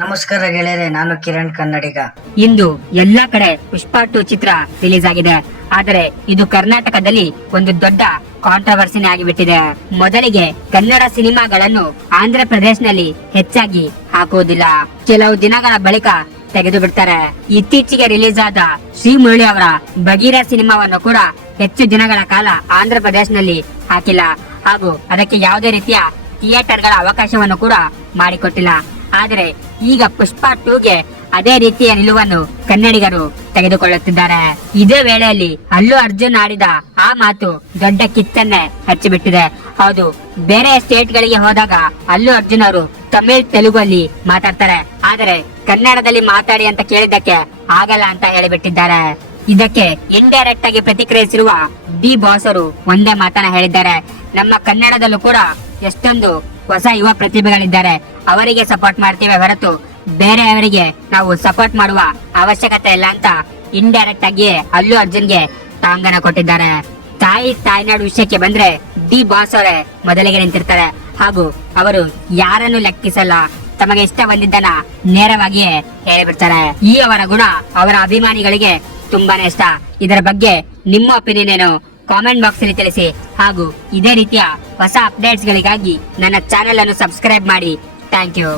ನಮಸ್ಕಾರ ಗೆಳೆಯರೆ, ನಾನು ಕಿರಣ್ ಕನ್ನಡಿಗ. ಇಂದು ಎಲ್ಲಾ ಕಡೆ ಪುಷ್ಪ ಟು ಚಿತ್ರ ರಿಲೀಸ್ ಆಗಿದೆ. ಆದರೆ ಇದು ಕರ್ನಾಟಕದಲ್ಲಿ ಒಂದು ದೊಡ್ಡ ಕಾಂಟ್ರವರ್ಸಿನೇ ಆಗಿಬಿಟ್ಟಿದೆ. ಮೊದಲಿಗೆ ಕನ್ನಡ ಸಿನಿಮಾಗಳನ್ನು ಆಂಧ್ರ ಪ್ರದೇಶನಲ್ಲಿ ಹೆಚ್ಚಾಗಿ ಹಾಕುವುದಿಲ್ಲ. ಕೆಲವು ದಿನಗಳ ಬಳಿಕ ತೆಗೆದು ಬಿಡ್ತಾರೆ ಇತ್ತೀಚೆಗೆ ರಿಲೀಸ್ ಆದ ಶ್ರೀ ಮುರಳಿ ಅವರ ಬಗೀರ ಸಿನಿಮಾವನ್ನು ಕೂಡ ಹೆಚ್ಚು ದಿನಗಳ ಕಾಲ ಆಂಧ್ರ ಪ್ರದೇಶನಲ್ಲಿ ಹಾಕಿಲ್ಲ. ಹಾಗೂ ಅದಕ್ಕೆ ಯಾವುದೇ ರೀತಿಯ ಥಿಯೇಟರ್ಗಳ ಅವಕಾಶವನ್ನು ಕೂಡ ಮಾಡಿಕೊಟ್ಟಿಲ್ಲ. ಆದರೆ ಈಗ ಪುಷ್ಪ ಟೂಗೆ ಅದೇ ರೀತಿಯ ನಿಲುವನ್ನು ಕನ್ನಡಿಗರು ತೆಗೆದುಕೊಳ್ಳುತ್ತಿದ್ದಾರೆ. ಇದೇ ವೇಳೆಯಲ್ಲಿ ಅಲ್ಲು ಅರ್ಜುನ್ ಆಡಿದ ಆ ಮಾತು ದೊಡ್ಡ ಕಿತ್ತನ್ನೇ ಹಚ್ಚಿಬಿಟ್ಟಿದೆ. ಹೌದು, ಬೇರೆ ಸ್ಟೇಟ್ ಗಳಿಗೆ ಹೋದಾಗ ಅಲ್ಲು ಅರ್ಜುನ್ ಅವರು ತಮಿಳ್ ತೆಲುಗು ಅಲ್ಲಿ ಮಾತಾಡ್ತಾರೆ. ಆದರೆ ಕನ್ನಡದಲ್ಲಿ ಮಾತಾಡಿ ಅಂತ ಕೇಳಿದ್ದಕ್ಕೆ ಆಗಲ್ಲ ಅಂತ ಹೇಳಿಬಿಟ್ಟಿದ್ದಾರೆ. ಇದಕ್ಕೆ ಇಂಡೈರೆಕ್ಟ್ ಆಗಿ ಪ್ರತಿಕ್ರಿಯಿಸಿರುವ ಬಿ ಬಾಸ್ ಅವರು ಒಂದೇ ಮಾತನ್ನ ಹೇಳಿದ್ದಾರೆ. ನಮ್ಮ ಕನ್ನಡದಲ್ಲೂ ಕೂಡ ಎಷ್ಟೊಂದು ಹೊಸ ಯುವ ಪ್ರತಿಭೆಗಳಿದ್ದಾರೆ. ಅವರಿಗೆ ಸಪೋರ್ಟ್ ಮಾಡ್ತೇವೆ ಹೊರತು ಬೇರೆಯವರಿಗೆ ನಾವು ಸಪೋರ್ಟ್ ಮಾಡುವ ಅವಶ್ಯಕತೆ ಇಲ್ಲ ಅಂತ ಇಂಡೈರೆಕ್ಟ್ ಆಗಿ ಅಲ್ಲು ಅರ್ಜುನ್ಗೆ ಟಾಂಗನ ಕೊಟ್ಟಿದ್ದಾರೆ. ತಾಯಿ ತಾಯ್ನಾಡು ವಿಷಯಕ್ಕೆ ಬಂದ್ರೆ ಡಿ ಬಾಸ್ ಅವರೇ ಮೊದಲಿಗೆ ನಿಂತಿರ್ತಾರೆ. ಹಾಗೂ ಅವರು ಯಾರನ್ನು ಲೆಕ್ಕಿಸಲ್ಲ. ತಮಗೆ ಇಷ್ಟ ಬಂದಿದ್ದನ್ನ ನೇರವಾಗಿಯೇ ಹೇಳಿಬಿಡ್ತಾರೆ. ಈ ಅವರ ಗುಣ, ಅವರ ಅಭಿಮಾನಿಗಳಿಗೆ ತುಂಬಾನೇ ಇಷ್ಟ. ಇದರ ಬಗ್ಗೆ ನಿಮ್ಮ ಒಪಿನಿಯನ್ ಏನು? ಕಾಮೆಂಟ್ ಬಾಕ್ಸ್ ಅಲ್ಲಿ ತಿಳಿಸಿ. ಹಾಗೂ ಇದೇ ರೀತಿಯ ಹೊಸ ಅಪ್ಡೇಟ್ಸ್ ಗಳಿಗಾಗಿ ನನ್ನ ಚಾನೆಲ್ ಅನ್ನು ಸಬ್ಸ್ಕ್ರೈಬ್ ಮಾಡಿ. Thank you